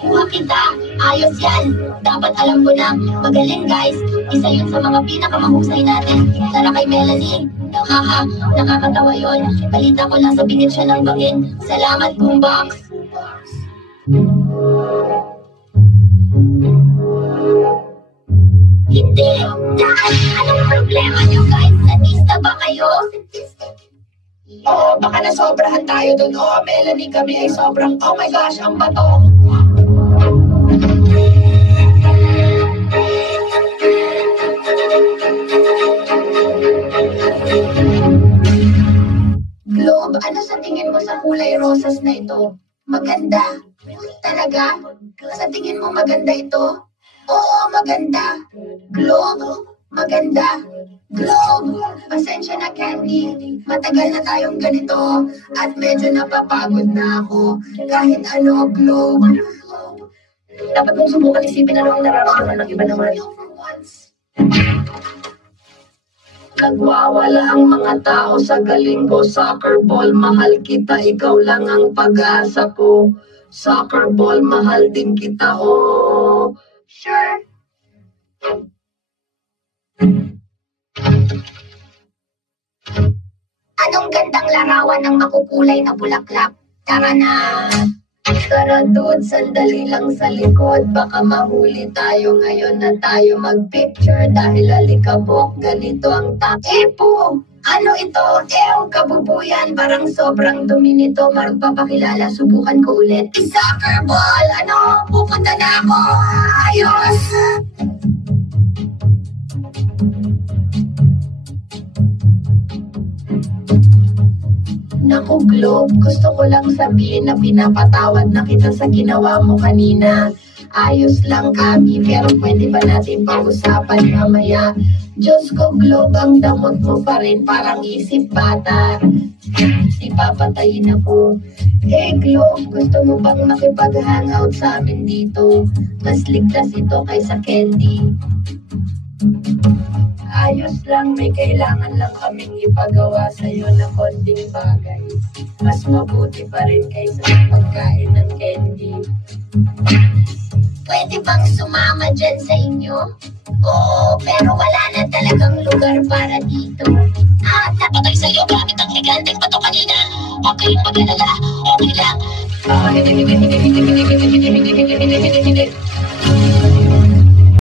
Kuha kita, ayos yan. Dapat alam ko na, magaling guys. Isa yun sa mga pinakamahusay natin. Tara kay Melanie. Haha, nakakatawa yun. Balita ko lang sa bingit siya ng bangin. Salamat, Boombox. Hindi! Dahil anong problema nyo guys? Natista ba kayo? Oo, baka nasobrahan tayo dun. Oo, Melanie, kami ay sobrang, oh my gosh, ang bato. Globe, ano sa tingin mo sa kulay rosas na ito? Maganda? Talaga? Sa tingin mo maganda ito? Oo, maganda. Globe, maganda. Globe, pasensya na Candy. Matagal na tayong ganito at medyo napapagod na ako. Kahit ano, Globe. Dapat mong subukan isipin ano ang nararamdaman ng iba naman. Nagwawala ang mga tao sa galing ko. Soccer ball, mahal kita, ikaw lang ang pag-asa ko. Soccer ball, mahal din kita, oh. Sure. Anong gandang larawan ng makukulay na bulaklak? Tara na! Tara dude, sandali lang sa likod. Baka mahuli tayo ngayon na tayo magpicture. Dahil alikabok, ganito ang Epo! Ano ito? Kabubuyan. Parang sobrang dumi nito. Magpapakilala. Subukan ko ulit. Soccer ball! Ano? Pupunta na ako! Ayos! Naku Globe, gusto ko lang sabihin na pinapatawad na kita sa ginawa mo kanina. Ayos lang kami, pero pwede ba natin pag-usapan mamaya? Diyos ko Globe, ang damot mo pa rin, parang isip bata. Ipapatayin ako. Hey Globe, gusto mo bang makipag-hangout sa amin dito? Mas ligtas ito kaysa candy. Ayos lang, may kailangan lang kaming ipagawa sa'yo na konting bagay. Mas mabuti pa rin kaysa sa pagkain ng candy. Pwede bang sumama dyan sa inyo? Oo, pero wala na talagang lugar para dito. Napatay sa'yo gamit ang higanteng bato kanina. Okay, mag-alala. Okay lang. Hindi.